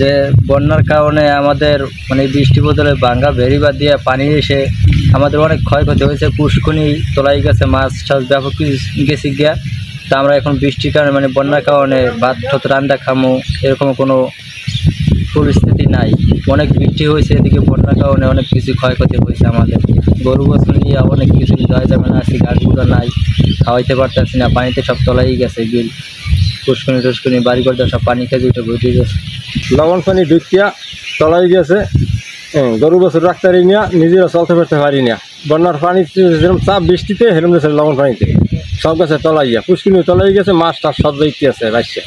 যে বন্যার কারণে আমাদের মানে বৃষ্টি বদলে ভাঙ্গা ভেরিবাদ দিয়ে পানি এসে আমাদের অনেক ক্ষয়ক্ষতি হয়েছে। পুষ্কুনি তোলাই গেছে, মাছ টাছ ব্যাপক গেছে গিয়া। তা আমরা এখন বৃষ্টির কারণে মানে বন্যার কারণে ভাত ঠত রান্না খামো এরকম কোনো পরিস্থিতি নাই। অনেক বৃষ্টি হয়েছে, এদিকে বন্যার কারণে অনেক কিছু ক্ষয়ক্ষতি হয়েছে আমাদের। গরু বছর নিয়ে অনেক কিছু জয় যাবে না, আছি গাছগুলো নাই, খাওয়াইতে পারতেছি না, পানিতে সব তলাই গেছে বিল। পুষ্কুনি টুস্কুনি বাড়ি করতে সব পানি খেয়ে দুটো ঘুরতে গেছে, লবণ পানি ঢুকিয়া তলাই গেছে। গরু বছর রাখতে পারি না, নিজেরা চলতে ফিরতে পারি না। বন্যার পানি যেরকম চাপ বৃষ্টিতে সেরকম গেছে লবণ পানিতে সব গেছে তলাইয়া, পুষ্কুনি তলাই গেছে, মাছ টাছ সব দেখতে আছে রাখছে।